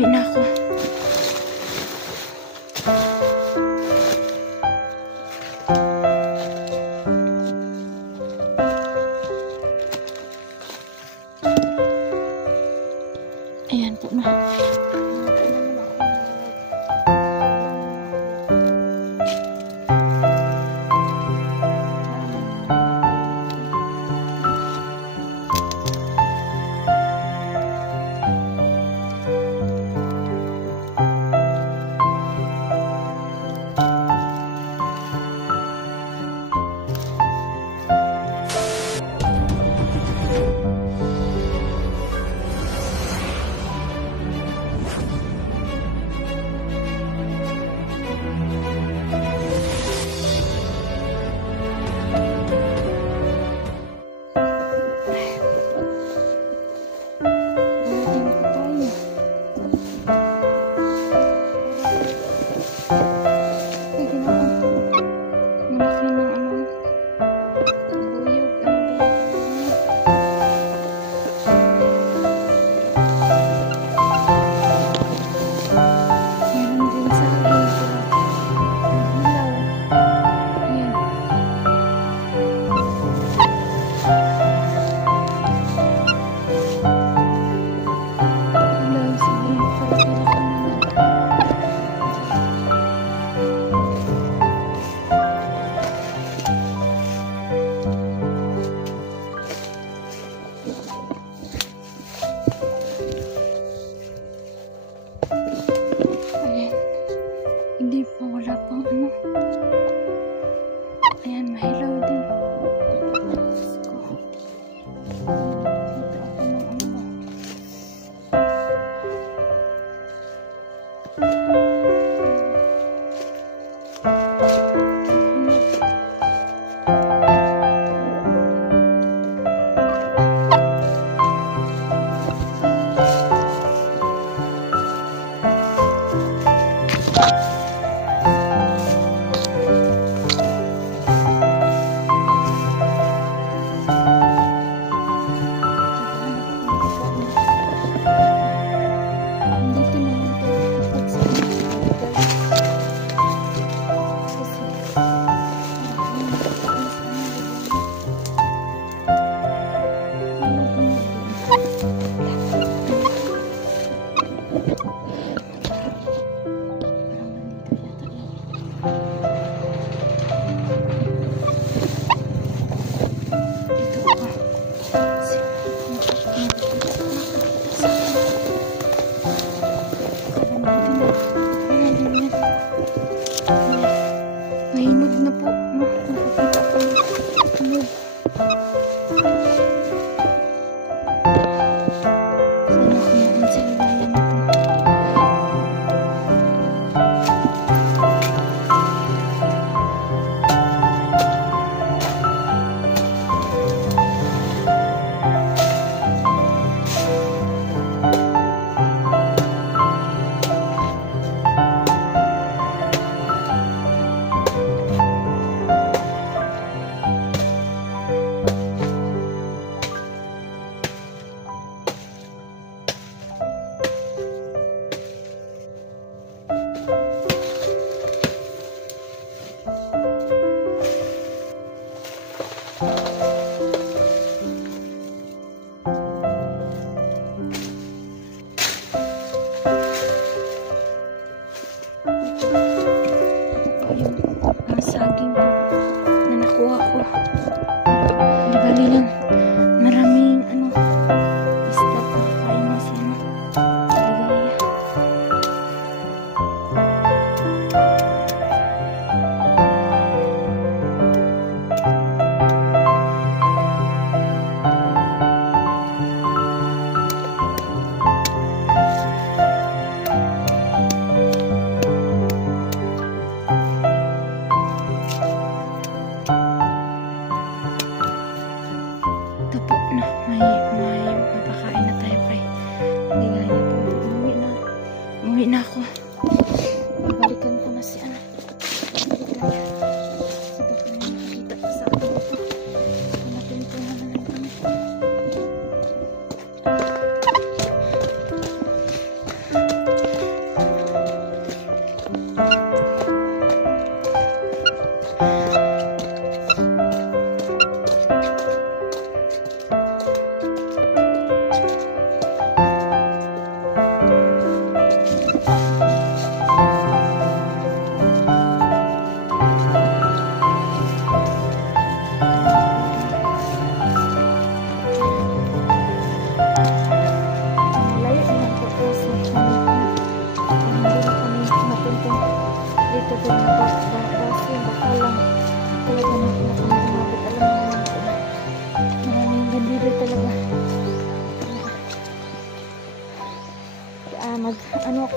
Uwi na ako. Ayan po na.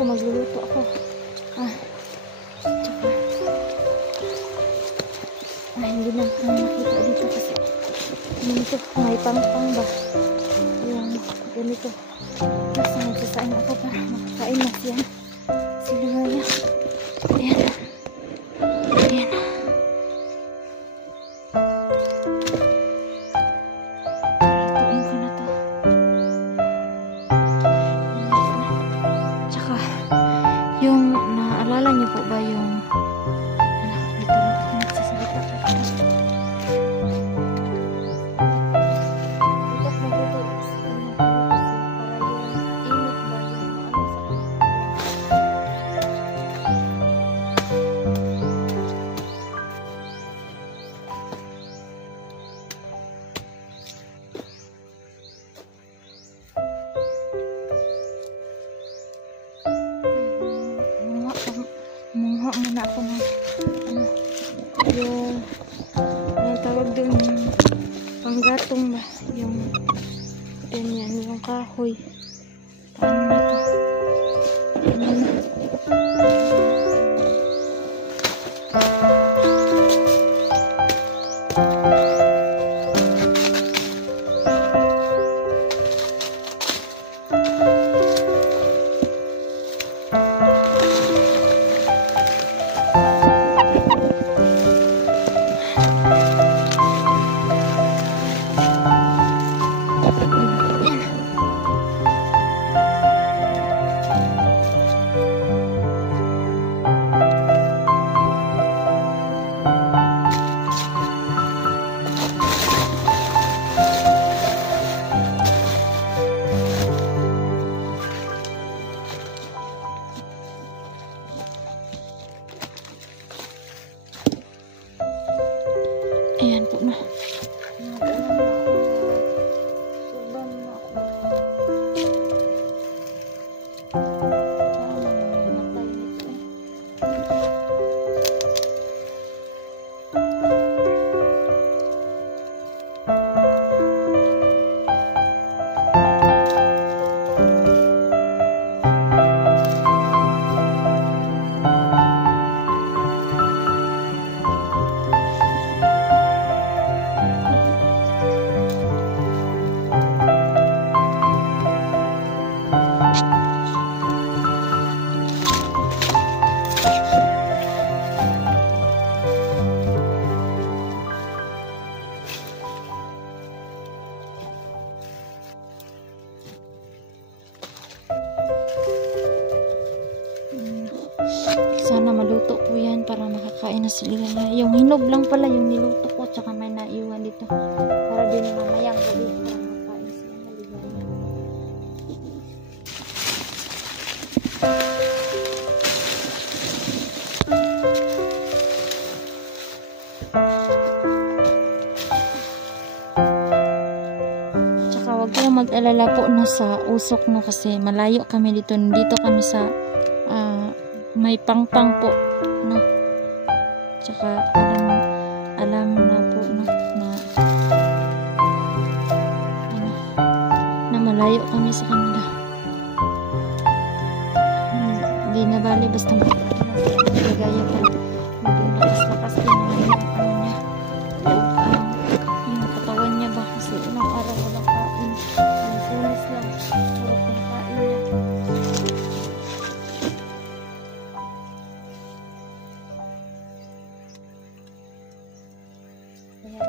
Magluluto ako. Tsaka hindi lang kami nakita dito kasi ganito, may pang-pang ba yung ganito. Basta magsasain ako para makakain na siya sila ngayon. Ayan. Ayan. Lutuin ko na to. Tsaka yung naalala niyo po ba yung dito lang ako nagsasalita dito magluto mungha muna ako ng yung tawag doon panggatong ba yung ganyan yung kahoy. Paano na to? Ayan po na. Sana maluto po yan para makakain na sila. Yung hinog lang pala yung niluto ko, tsaka may naiwan dito para din mamayang gabi para makakain sila maligaya. Tsaka wag kayong mag-alala po na sa usok no, kasi malayo kami dito. Dito kami sa may pang-pang po, no? Tsaka alam na po, no? Na malayo kami sa kanila. Hindi na bali, basta magagaya pa. Maging lakas-lakas din naman yung niya. Yung katawan niya ba? Kasi ilang araw walang kain. Ang pulis lang. Puro kong kain niya. Ayan.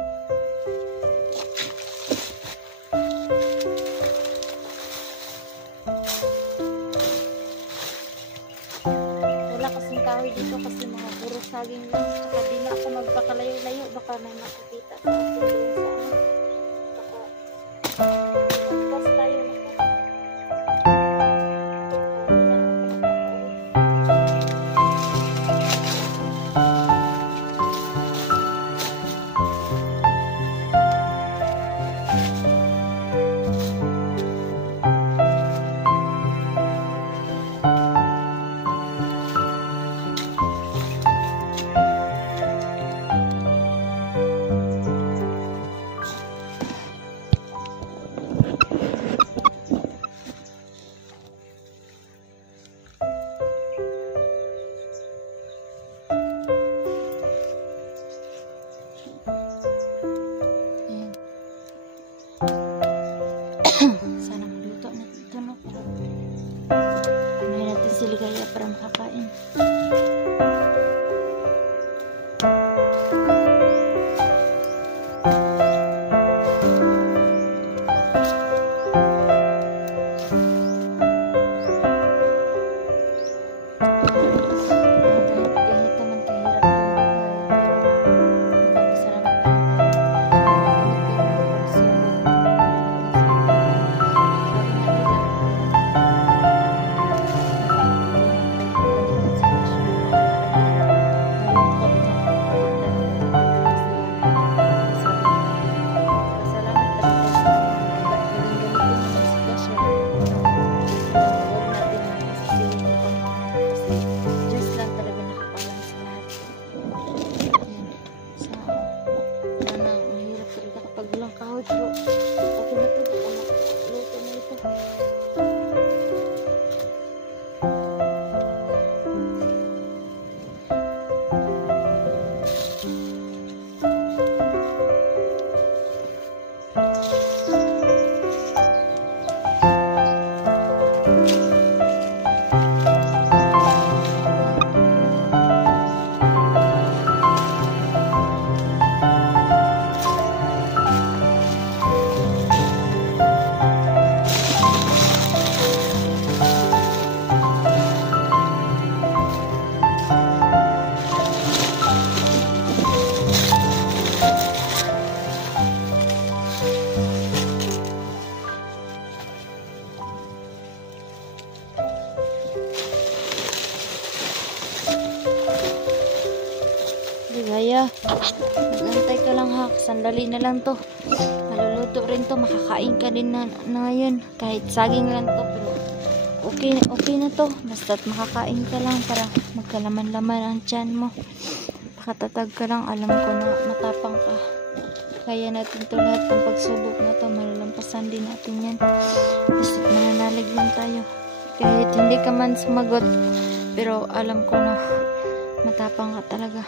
Wala kasing kahoy dito kasi mga puro saging lang. Saka di na ako magpakalayo-layo. Baka may makikita sa akin doon sa ano. Baka magpas tayo na po. ligaya para makakain. Ligaya, mag-antay ka lang ha. Sandali na lang to. Maluluto rin to. Makakain ka din na ngayon. Kahit saging lang to. Pero okay na to. Basta't makakain ka lang para magkalaman-laman ang tiyan mo. Pakatatag ka lang. Alam ko na matapang ka. Kaya natin to lahat ng pagsubok na to. Malalampasan din natin yan. Basta't mananalig lang tayo. Kahit hindi ka man sumagot. Pero alam ko na matapang ka talaga.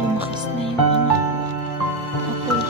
Lumakas na yung apoy.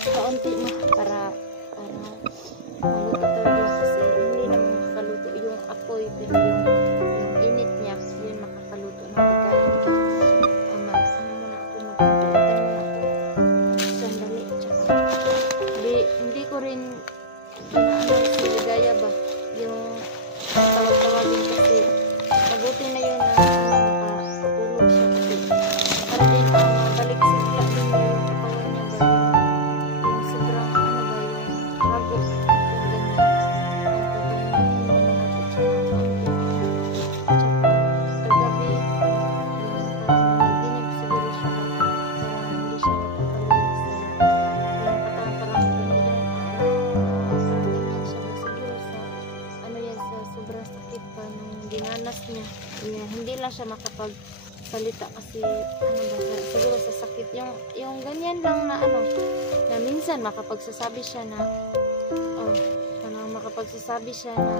Kaunti na para maluto talaga kasi hindi naman makakaluto yung apoy pero yung init niya yun makakaluto ng pagkain ka. Ano muna ako magpapalitan muna ako sandali tsaka hindi ko rin inaano si Ligaya ba yung tawag-tawagin kasi mabuti na yun na makatulog siya kasi para din balik sigla din yung katawan niya ba yung sobrang ano ba yung hagos yung niya, hindi lang siya makapagsalita kasi ano ba, siguro sa sakit yung ganyan lang na ano na minsan makapagsasabi siya na oh, parang makapagsasabi siya na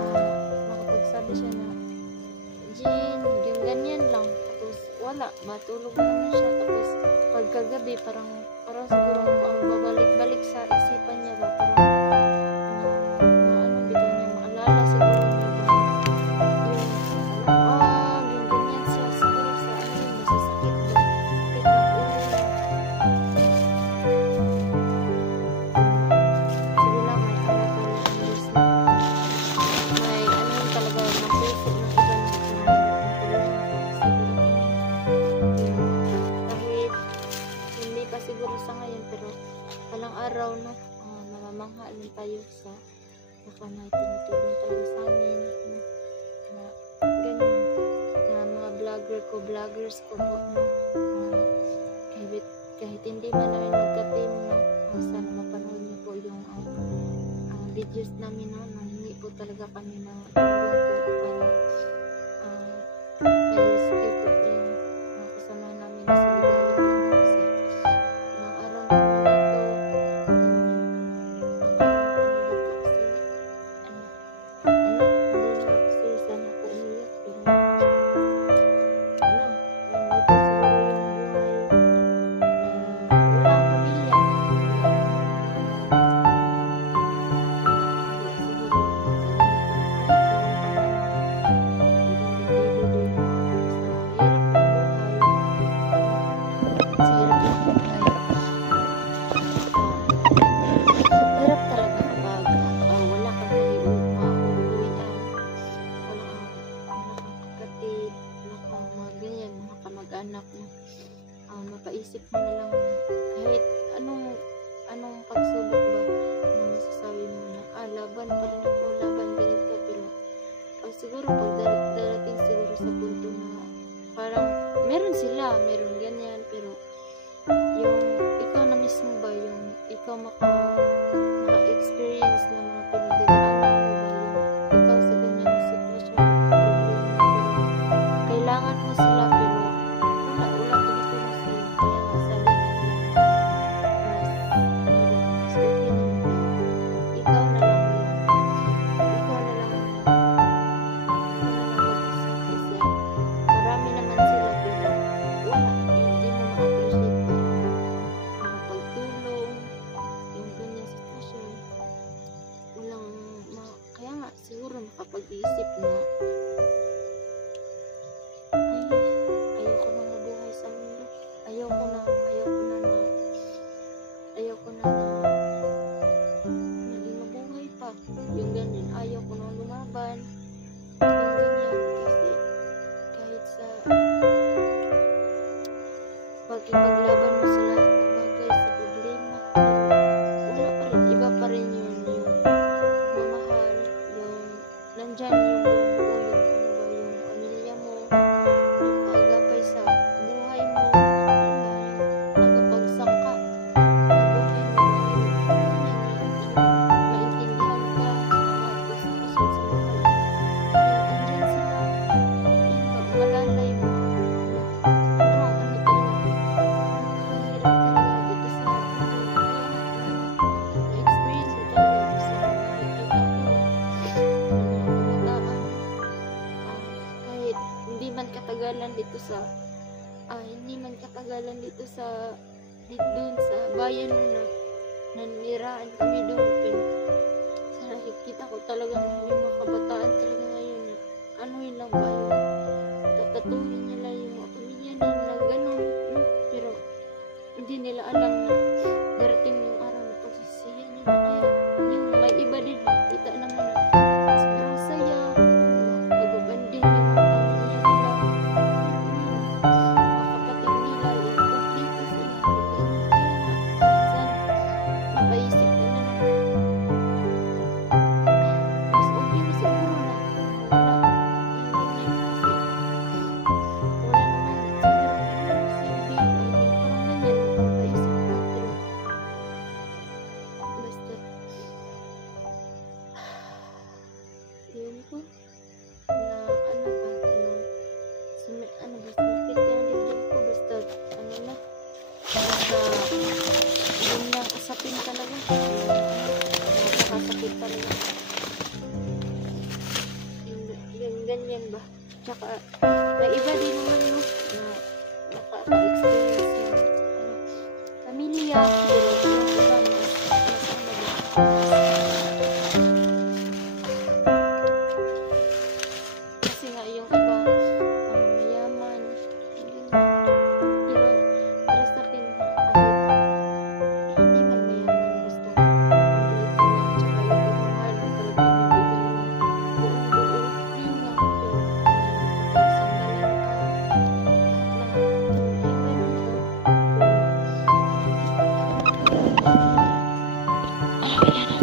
Jean, yung ganyan lang. Tapos wala, matulog naman siya. Tapos pagkagabi parang siguro babalik-balik sa isipan niya ba, parang bitaw niya maalala siguro niya ba yung ganyan siya siguro sa masasakit ba, sakit ng ulo niya. Sige lang, may ano pa rin ang Diyos na may ano talaga ng puso ng iba na kahit hindi pa siguro sa ngayon, pero palang araw na mamamangha din tayo sa baka may tinutulong talaga sa amin na ganyan na mga vloggers ko po no? Kahit hindi man namin magka-team no? Sana mapanood niyo po yung videos namin no? Hindi po talaga kami na tulong po para i-rescue po yung kasama namin na sa Ligaya kasi ng araw naman anak mo, mapaisip mo na lang kahit anong pagsubok ba na masasabi mo na laban pa rin ako, laban ganito, pero siguro pag darating siguro sa punto na parang meron ganyan, pero yung ikaw na mismo ba, yung ikaw maka-experience ng mga pinagdadaanan mo ba, yung ikaw sa ganyang sitwasyon, kailangan mo sila, pero siguro makapag-iisip na ayoko na mabuhay sa mundo, ayoko na maging mabuhay pa, yung ganyan, ayoko na lumaban, yung ganyan, kasi kahit sa paglaban mo sa lahat ng bagay, sa problema, wala pa rin, iba pa rin yung nandyan yung buo, yung pamilya mo, yung kaagapay sa buhay mo, yung nagapagsangka sa buhay mo, maintindihan ka sa mga sitwasyon sa buhay. Nandyan sila, malalay mo. Mahirap talaga dito sa experience ko talaga sa nakikita ko. Hindi man katagalan doon sa bayan mo na naniraan kami doon, pero sa nakikita ko talaga yung mga kabataan talaga ngayon na yun lang ba yung tatatuhin nila yung mga pamilya nila ganun, pero hindi nila alam na darating yung araw na pagsisiyan nila, kaya yung may iba din kita naman na sobrang saya, nagbabanding yung mga pamilya nila, kapatid nila, yung kumplito sila, minsan mapaisip ka na mas okay na siguro na wala yung ganyan, kasi wala naman siguro parang ganyan, mapaisip ka, pero basta yun ko na sumakit yung dibdib ko, basta yun lang, asapin talaga, nakakasakit talaga. Tsaka, na iba din naman no, na nakaka-experience ng pamilya, pero yung iba mas ano ba, kasi nga yung iba, mayaman, pero sa atin, hindi man mayaman, basta maliit lang, tsaka yung pagmamahal, yung talagang bibigyan ng buong-buo, yun lang, yung sandalan ka, lahat iba man to.